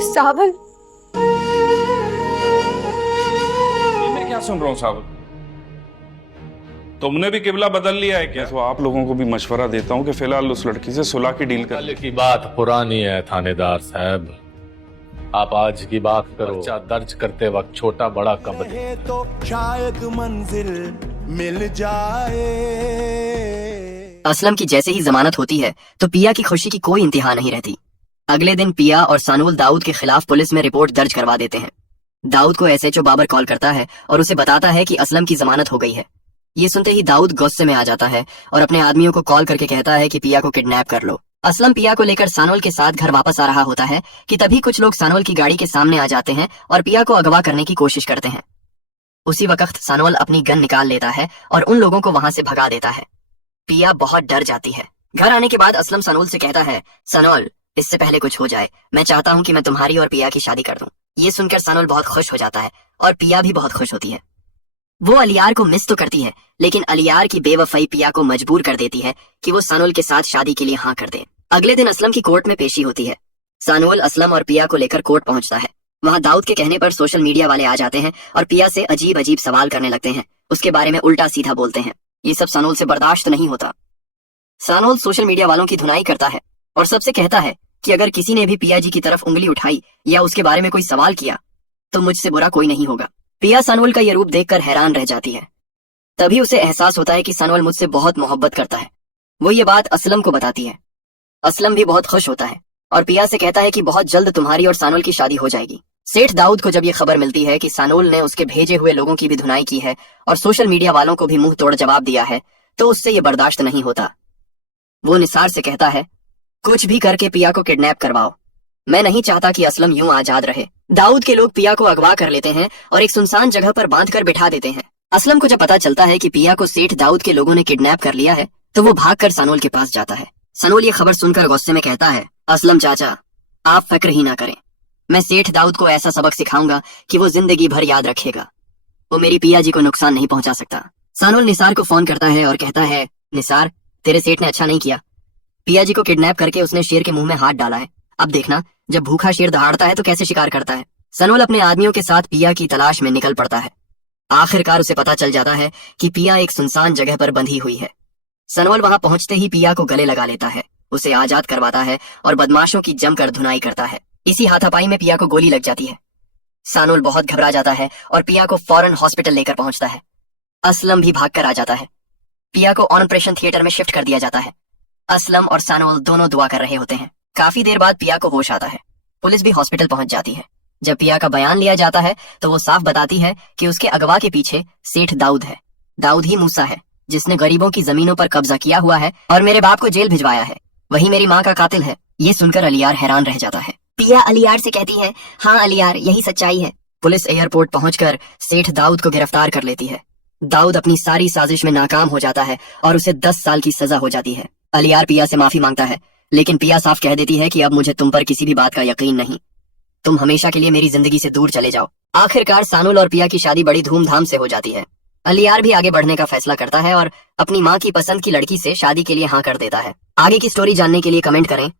सावल, ये मैं क्या सुन रहा हूँ सावल? तुमने भी किबला बदल लिया है क्या? तो आप लोगों को भी मशवरा देता हूँ कि फिलहाल उस लड़की से सुलह की डील कर। कल की बात पुरानी है थानेदार साहब, आप आज की बात करो। पर्चा दर्ज करते वक्त छोटा बड़ा कम दे तो शायद मंजिल मिल जाए। असलम की जैसे ही जमानत होती है तो पिया की खुशी की कोई इंतहा नहीं रहती। अगले दिन पिया और सानुल दाऊद के खिलाफ पुलिस में रिपोर्ट दर्ज करवा देते हैं। दाऊद को एसएचओ बाबर कॉल करता है और उसे बताता है कि असलम की जमानत हो गई है। ये सुनते ही दाऊद गुस्से में आ जाता है और अपने आदमियों को कॉल करके कहता है कि पिया को किडनैप कर लो। असलम पिया को लेकर सानुल के साथ घर वापस आ रहा होता है कि तभी कुछ लोग सानुल की गाड़ी के सामने आ जाते हैं और पिया को अगवा करने की कोशिश करते हैं। उसी वक्त सानुल अपनी गन निकाल लेता है और उन लोगों को वहां से भगा देता है। पिया बहुत डर जाती है। घर आने के बाद असलम सानुल से कहता है, सानुल, इससे पहले कुछ हो जाए, मैं चाहता हूँ कि मैं तुम्हारी और पिया की शादी कर दूं। ये सुनकर सानुल बहुत खुश हो जाता है और पिया भी बहुत खुश होती है। वो अलियार को मिस तो करती है, लेकिन अलियार की बेवफाई पिया को मजबूर कर देती है कि वो सानुल के साथ शादी के लिए हाँ कर दे। अगले दिन असलम की कोर्ट में पेशी होती है। सानुल असलम और पिया को लेकर कोर्ट पहुंचता है। वहां दाऊद के कहने पर सोशल मीडिया वाले आ जाते हैं और पिया से अजीब अजीब सवाल करने लगते हैं। उसके बारे में उल्टा सीधा बोलते हैं। ये सब सानुल से बर्दाश्त नहीं होता। सानुल सोशल मीडिया वालों की धुनाई करता है और सबसे कहता है कि अगर किसी ने भी पिया जी की तरफ उंगली उठाई या उसके बारे में कोई सवाल किया तो मुझसे बुरा कोई नहीं होगा। पिया सानुल का यह रूप देखकर हैरान रह जाती है। तभी उसे एहसास होता है कि सानुल मुझसे बहुत मोहब्बत करता है। वो ये बात असलम को बताती है। असलम भी बहुत खुश होता है और पिया से कहता है कि बहुत जल्द तुम्हारी और सानुल की शादी हो जाएगी। सेठ दाऊद को जब ये खबर मिलती है कि सानुल ने उसके भेजे हुए लोगों की भी धुनाई की है और सोशल मीडिया वालों को भी मुंह तोड़ जवाब दिया है, तो उससे ये बर्दाश्त नहीं होता। वो निसार से कहता है, कुछ भी करके पिया को किडनैप करवाओ, मैं नहीं चाहता कि असलम यूं आजाद रहे। दाऊद के लोग पिया को अगवा कर लेते हैं और एक सुनसान जगह पर बांधकर बिठा देते हैं। असलम को जब पता चलता है कि पिया को सेठ दाऊद के लोगों ने किडनैप कर लिया है तो वो भागकर सानुल के पास जाता है। सानुल ये खबर सुनकर गुस्से में कहता है, असलम चाचा, आप फिक्र ही ना करें, मैं सेठ दाऊद को ऐसा सबक सिखाऊंगा कि वो जिंदगी भर याद रखेगा। वो मेरी पिया जी को नुकसान नहीं पहुंचा सकता। सानुल निसार को फोन करता है और कहता है, निसार, तेरे सेठ ने अच्छा नहीं किया। पिया जी को किडनैप करके उसने शेर के मुंह में हाथ डाला है। अब देखना, जब भूखा शेर दहाड़ता है तो कैसे शिकार करता है। सानुल अपने आदमियों के साथ पिया की तलाश में निकल पड़ता है। आखिरकार उसे पता चल जाता है कि पिया एक सुनसान जगह पर बंधी हुई है। सानुल वहां पहुंचते ही पिया को गले लगा लेता है, उसे आजाद करवाता है और बदमाशों की जमकर धुनाई करता है। इसी हाथापाई में पिया को गोली लग जाती है। सानुल बहुत घबरा जाता है और पिया को फौरन हॉस्पिटल लेकर पहुंचता है। असलम भी भागकर आ जाता है। पिया को ऑपरेशन थिएटर में शिफ्ट कर दिया जाता है। असलम और सानुल दोनों दुआ कर रहे होते हैं। काफी देर बाद पिया को होश आता है। पुलिस भी हॉस्पिटल पहुंच जाती है। जब पिया का बयान लिया जाता है तो वो साफ बताती है कि उसके अगवा के पीछे सेठ दाऊद है। दाऊद ही मूसा है जिसने गरीबों की जमीनों पर कब्जा किया हुआ है और मेरे बाप को जेल भिजवाया है। वही मेरी माँ का कातिल है। ये सुनकर अलियार हैरान रह जाता है। पिया अलियार से कहती है, हाँ अलियार, यही सच्चाई है। पुलिस एयरपोर्ट पहुंचकर सेठ दाऊद को गिरफ्तार कर लेती है। दाऊद अपनी सारी साजिश में नाकाम हो जाता है और उसे 10 साल की सजा हो जाती है। अलियार पिया से माफी मांगता है, लेकिन पिया साफ कह देती है कि अब मुझे तुम पर किसी भी बात का यकीन नहीं, तुम हमेशा के लिए मेरी जिंदगी से दूर चले जाओ। आखिरकार सानुल और पिया की शादी बड़ी धूमधाम से हो जाती है। अलियार भी आगे बढ़ने का फैसला करता है और अपनी माँ की पसंद की लड़की से शादी के लिए हाँ कर देता है। आगे की स्टोरी जानने के लिए कमेंट करें